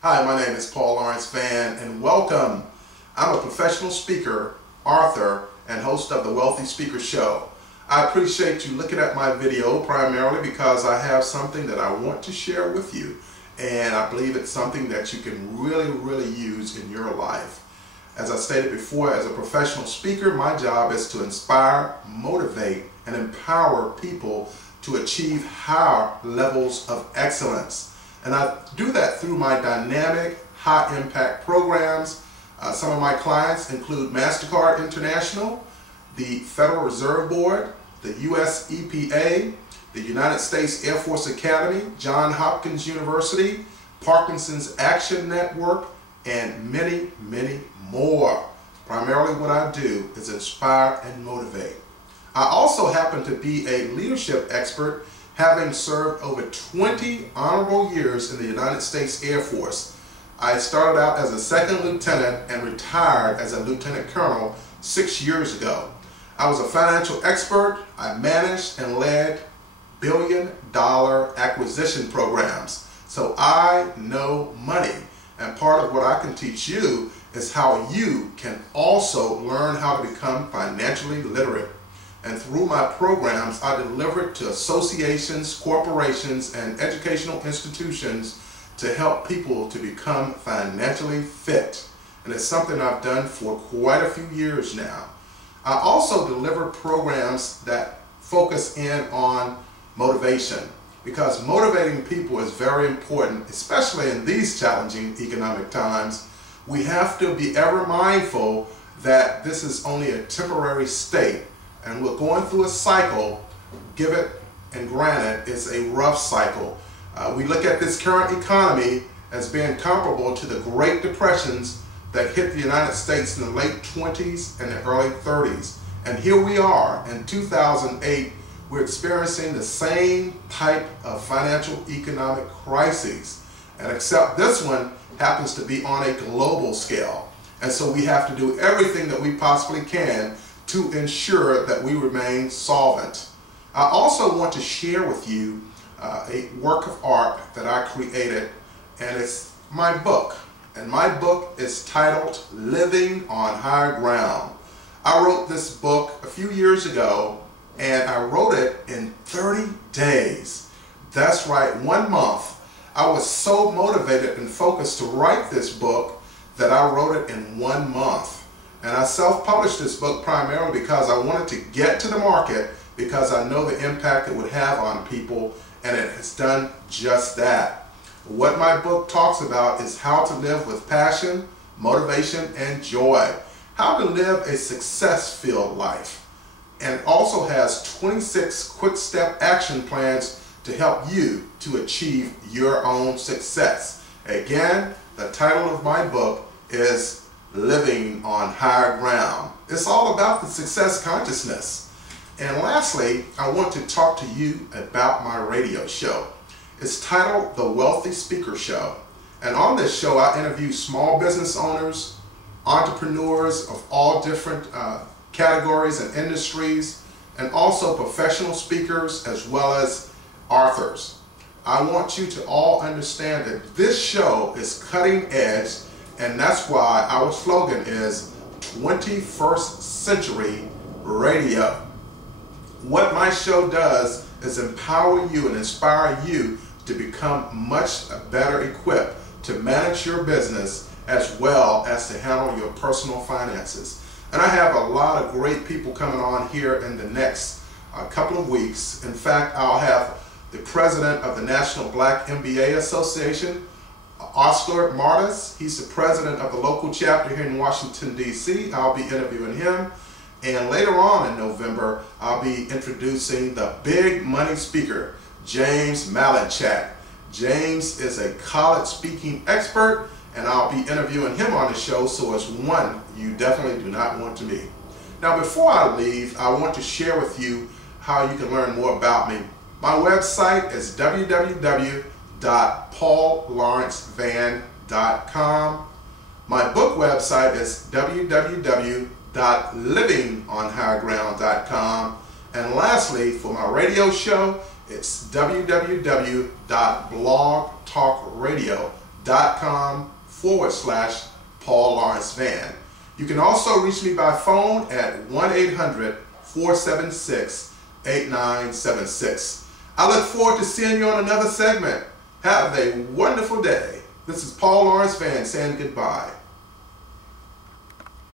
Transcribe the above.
Hi, my name is Paul Lawrence Vann, and welcome. I'm a professional speaker, author, and host of the Wealthy Speaker Show. I appreciate you looking at my video primarily because I have something that I want to share with you, and I believe it's something that you can really use in your life. As I stated before, as a professional speaker, my job is to inspire, motivate, and empower people to achieve higher levels of excellence. And I do that through my dynamic, high-impact programs. Some of my clients include MasterCard International, the Federal Reserve Board, the US EPA, the United States Air Force Academy, Johns Hopkins University, Parkinson's Action Network, and many more. Primarily what I do is inspire and motivate. I also happen to be a leadership expert, having served over 20 honorable years in the United States Air Force. I started out as a second lieutenant and retired as a lieutenant colonel 6 years ago. I was a financial expert. I managed and led billion-dollar acquisition programs. So I know money. And part of what I can teach you is how you can also learn how to become financially literate. And through my programs, I deliver it to associations, corporations, and educational institutions to help people to become financially fit. And it's something I've done for quite a few years now. I also deliver programs that focus in on motivation, because motivating people is very important, especially in these challenging economic times. We have to be ever mindful that this is only a temporary state. And we're going through a cycle. Give it and granted, it's a rough cycle. We look at this current economy as being comparable to the Great Depressions that hit the United States in the late 20s and the early 30s. And here we are in 2008, we're experiencing the same type of financial economic crises. And except this one happens to be on a global scale. And so we have to do everything that we possibly can to ensure that we remain solvent. I also want to share with you a work of art that I created, and it's my book. And my book is titled Living on Higher Ground. I wrote this book a few years ago, and I wrote it in 30 days. That's right, 1 month. I was so motivated and focused to write this book that I wrote it in 1 month. And I self-published this book primarily because I wanted to get to the market, because I know the impact it would have on people, and it has done just that. What my book talks about is how to live with passion, motivation, and joy. How to live a success-filled life. And it also has 26 quick-step action plans to help you to achieve your own success. Again, the title of my book is Living on Higher Ground. It's all about the success consciousness. And lastly, I want to talk to you about my radio show. It's titled The Wealthy Speaker Show. And on this show, I interview small business owners, entrepreneurs of all different categories and industries, and also professional speakers as well as authors. I want you to all understand that this show is cutting edge, and that's why our slogan is 21st Century Radio. What my show does is empower you and inspire you to become much better equipped to manage your business as well as to handle your personal finances. And I have a lot of great people coming on here in the next couple of weeks. In fact, I'll have the president of the National Black MBA Association, Oscar Martis. He's the president of the local chapter here in Washington, D.C. I'll be interviewing him. And later on in November, I'll be introducing the big money speaker, James Malinchak. James is a college speaking expert, and I'll be interviewing him on the show, so it's one you definitely do not want to miss. Now, before I leave, I want to share with you how you can learn more about me. My website is www.paullawrencevann.com. My book website is www.livingonhigherground.com. And lastly, for my radio show, it's www.blogtalkradio.com. facebook.com/Paul Lawrence Vann. You can also reach me by phone at 1-800-476-8976. I look forward to seeing you on another segment. Have a wonderful day. This is Paul Lawrence Vann saying goodbye.